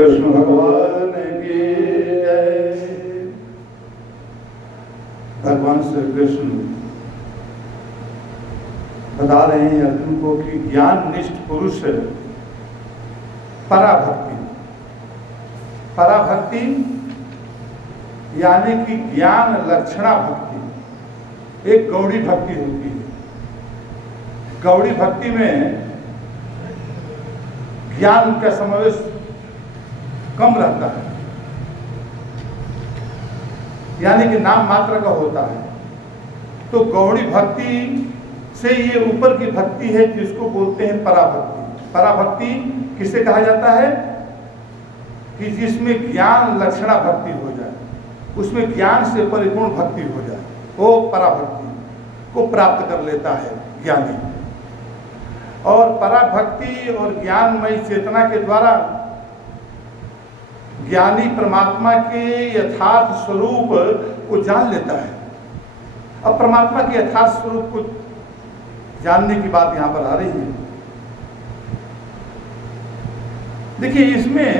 कृष्ण भगवान की जय। भगवान श्री कृष्ण बता रहे हैं अर्जुन को कि ज्ञान निष्ठ पुरुष पराभक्ति, पराभक्ति यानी कि ज्ञान लक्षणा भक्ति एक गौड़ी भक्ति होती है। गौड़ी भक्ति में ज्ञान का समावेश कम रहता है, यानी कि नाम मात्र का होता है। तो गौड़ी भक्ति से ये ऊपर की भक्ति है जिसको बोलते हैं पराभक्ति। पराभक्ति किसे कहा जाता है कि जिसमें ज्ञान लक्षणा भक्ति हो जाए, उसमें ज्ञान से परिपूर्ण भक्ति हो जाए, वो पराभक्ति को प्राप्त कर लेता है ज्ञानी। और पराभक्ति और ज्ञानमयी चेतना के द्वारा ज्ञानी परमात्मा के यथार्थ स्वरूप को जान लेता है। अब परमात्मा के यथार्थ स्वरूप को जानने की बात यहां पर आ रही है। देखिए, इसमें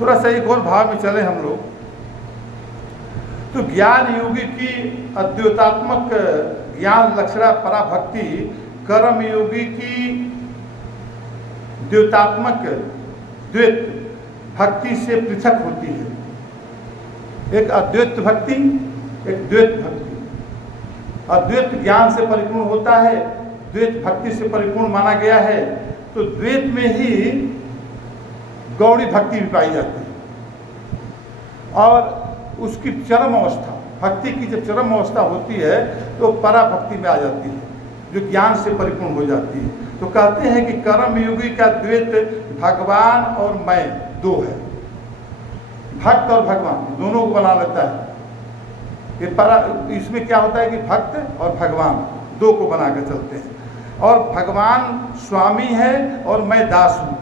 थोड़ा सा एक और भाव में चले हम लोग तो ज्ञान योगी की अद्वैतात्मक ज्ञान लक्षणा पराभक्ति कर्म योगी की द्वैतात्मक द्वैत भक्ति से पृथक होती है। एक अद्वैत भक्ति, एक द्वैत भक्ति। अद्वैत ज्ञान से परिपूर्ण होता है, द्वैत भक्ति से परिपूर्ण माना गया है। तो द्वैत में ही गौड़ी भक्ति भी पाई जाती है। और उसकी चरम अवस्था, भक्ति की जब चरम अवस्था होती है तो पराभक्ति में आ जाती है, जो ज्ञान से परिपूर्ण हो जाती है। तो कहते हैं कि कर्म योगी का द्वैत भगवान और मैं दो है। भक्त और भगवान दोनों को बना लेता है। ये इसमें क्या होता है कि भक्त और भगवान दो को बना कर चलते हैं। और भगवान स्वामी है और मैं दास हूं।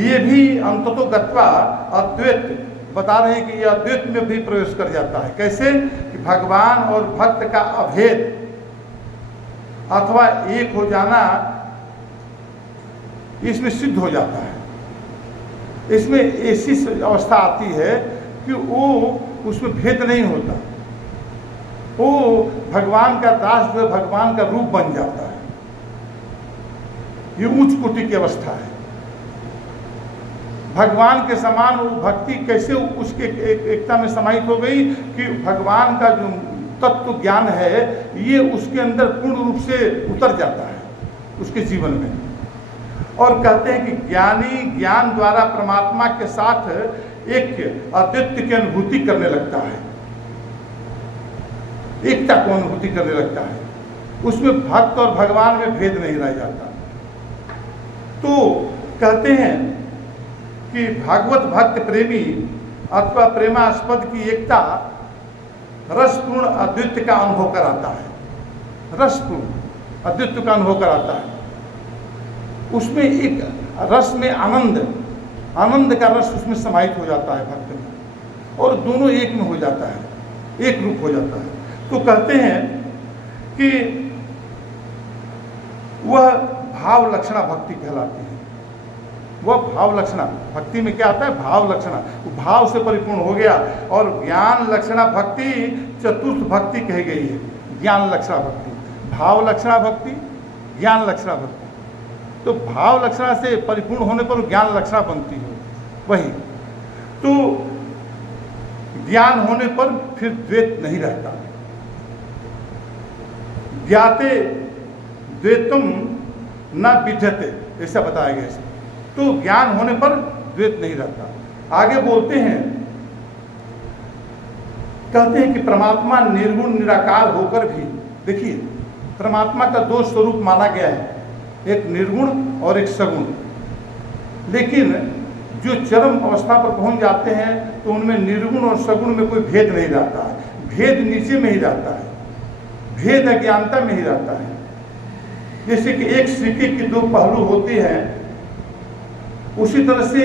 ये भी अंततो गत्वा अद्वैत बता रहे हैं कि यह अद्वैत में भी प्रवेश कर जाता है। कैसे कि भगवान और भक्त का अभेद अथवा एक हो जाना इसमें सिद्ध हो जाता है। इसमें ऐसी अवस्था आती है कि वो उसमें भेद नहीं होता। वो भगवान का दास जो है भगवान का रूप बन जाता है। ये उच्च कोटि की अवस्था है। भगवान के समान वो भक्ति कैसे उसके एकता में समाहित हो गई कि भगवान का जो तत्व ज्ञान है ये उसके अंदर पूर्ण रूप से उतर जाता है उसके जीवन में। और कहते हैं कि ज्ञानी ज्ञान द्वारा परमात्मा के साथ एक अद्वित्य की अनुभूति करने लगता है, एकता को अनुभूति करने लगता है। उसमें भक्त और भगवान में भेद नहीं रह जाता। तो कहते हैं कि भागवत भक्त प्रेमी अथवा प्रेमास्पद की एकता रसपूर्ण अद्वित्य का अनुभव कराता है। रसपूर्ण अद्वित्य का अनुभव कराता है। उसमें एक रस में आनंद का रस उसमें समाहित हो जाता है भक्त में, और दोनों एक में हो जाता है, एक रूप हो जाता है। तो कहते हैं कि वह भाव लक्षणा भक्ति कहलाती है। वह भाव लक्षणा भक्ति में क्या आता है? भाव लक्षणा, भाव से परिपूर्ण हो गया। और ज्ञान लक्षणा भक्ति चतुर्थ भक्ति कही गई है। ज्ञान लक्षणा भक्ति, भाव लक्षणा भक्ति, ज्ञान लक्षणा भक्ति। तो भाव लक्षणा से परिपूर्ण होने पर ज्ञान लक्षणा बनती है वही। तो ज्ञान होने पर फिर द्वैत नहीं रहता। ज्ञाते द्वैतम न विद्यते, ऐसा बताया गया है। तो ज्ञान होने पर द्वैत नहीं रहता। आगे बोलते हैं, कहते हैं कि परमात्मा निर्गुण निराकार होकर भी, देखिए परमात्मा का दो स्वरूप माना गया है, एक निर्गुण और एक सगुण। लेकिन जो चरम अवस्था पर पहुंच जाते हैं तो उनमें निर्गुण और सगुण में कोई भेद नहीं रहता है। भेद नीचे में ही रहता है, भेद अज्ञानता में ही रहता है। जैसे कि एक सिक्के के दो पहलू होते हैं, उसी तरह से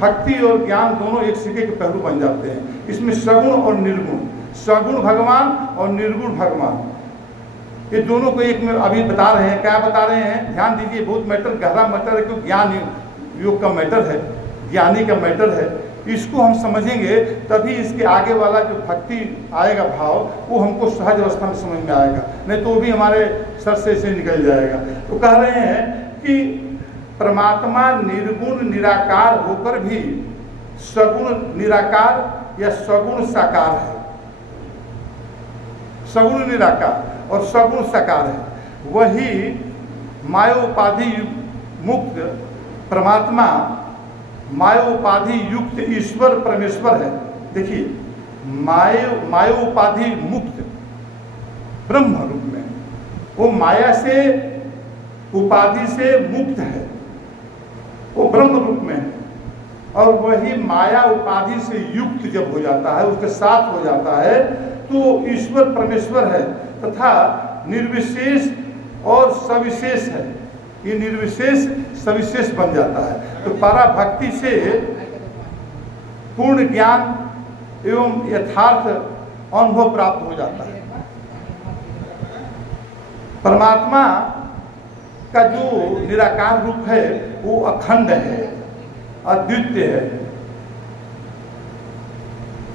भक्ति और ज्ञान दोनों एक सिक्के के पहलू बन जाते हैं। इसमें सगुण और निर्गुण, सगुण भगवान और निर्गुण भगवान, ये दोनों को एक में अभी बता रहे हैं। क्या बता रहे हैं? ध्यान दीजिए, बहुत मैटर, गहरा मैटर है, क्योंकि ज्ञान योग का मैटर है, ज्ञानी का मैटर है। इसको हम समझेंगे तभी इसके आगे वाला जो भक्ति आएगा भाव, वो हमको सहज अवस्था में समझ में आएगा, नहीं तो वो भी हमारे सर से निकल जाएगा। तो कह रहे हैं कि परमात्मा निर्गुण निराकार होकर भी सगुण निराकार या सगुण साकार है। सगुण निराकार और सगुण साकार है। वही मायोपाधि मुक्त परमात्मा, मायोपाधि युक्त ईश्वर परमेश्वर है। देखिए, मायोपाधि मुक्त ब्रह्म रूप में, वो माया से, उपाधि से मुक्त है, वो ब्रह्म रूप में है। और वही माया उपाधि से युक्त जब हो जाता है, उसके साथ हो जाता है, तो ईश्वर परमेश्वर है तथा निर्विशेष और सविशेष है। ये निर्विशेष सविशेष बन जाता है। तो पराभक्ति से पूर्ण ज्ञान एवं यथार्थ अनुभव प्राप्त हो जाता है। परमात्मा का जो निराकार रूप है वो अखंड है, अद्वितीय है,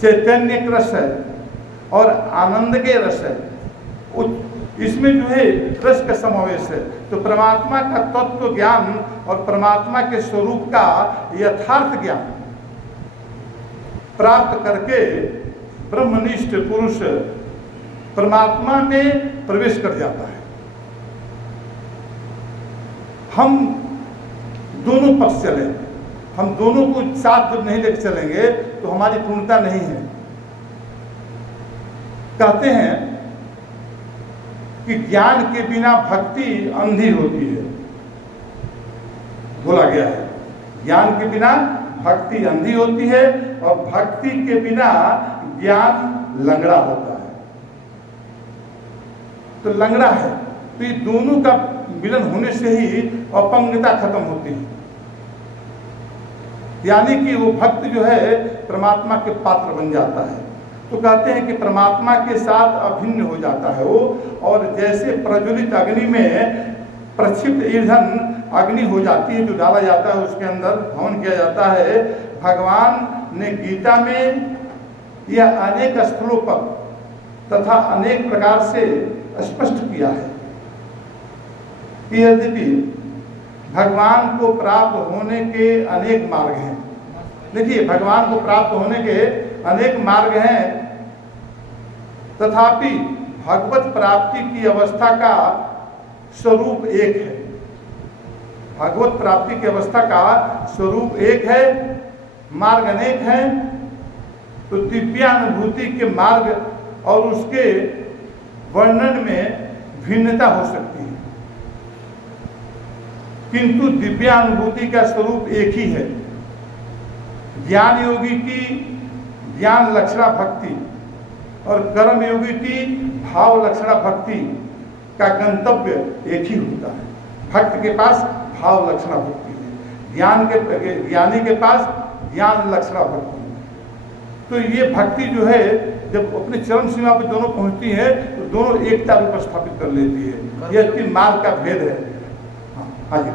चैतन्य के रस है और आनंद के रस है। इसमें जो है रस का समावेश है। तो परमात्मा का तत्व ज्ञान और परमात्मा के स्वरूप का यथार्थ ज्ञान प्राप्त करके ब्रह्मनिष्ठ पुरुष परमात्मा में प्रवेश कर जाता है। हम दोनों पक्ष चले, हम दोनों को साथ जब नहीं लेकर चलेंगे तो हमारी पूर्णता नहीं है। कहते हैं कि ज्ञान के बिना भक्ति अंधी होती है, बोला गया है। ज्ञान के बिना भक्ति अंधी होती है और भक्ति के बिना ज्ञान लंगड़ा होता है। तो लंगड़ा है, तो ये दोनों का मिलन होने से ही अपंगता खत्म होती है। यानी कि वो भक्त जो है परमात्मा के पात्र बन जाता है। तो कहते हैं कि परमात्मा के साथ अभिन्न हो जाता है वो। और जैसे प्रज्वलित अग्नि में प्रक्षिप्त ईंधन अग्नि हो जाती है, जो डाला जाता है उसके अंदर हवन किया जाता है। भगवान ने गीता में यह अनेक स्थलों पर तथा अनेक प्रकार से स्पष्ट किया है कि यद्यपि भगवान को प्राप्त होने के अनेक मार्ग हैं। देखिए, भगवान को प्राप्त होने के अनेक मार्ग हैं, तथापि भगवत प्राप्ति की अवस्था का स्वरूप एक है। भगवत प्राप्ति की अवस्था का स्वरूप एक है, मार्ग अनेक हैं। तो दिव्यानुभूति के मार्ग और उसके वर्णन में भिन्नता हो सकती है, किंतु दिव्यानुभूति का स्वरूप एक ही है। ज्ञान योगी की ज्ञान लक्षणा भक्ति और कर्म योगी की भाव लक्षणा भक्ति का गंतव्य एक ही होता है। भक्त के पास भाव लक्षणा भक्ति है, ज्ञानी के पास ज्ञान लक्षणा भक्ति है। तो ये भक्ति जो है जब अपने चरम सीमा पर दोनों पहुंचती है तो दोनों एकता रूप स्थापित कर लेती है। यह तीन मार्ग का भेद है। हाँ जी।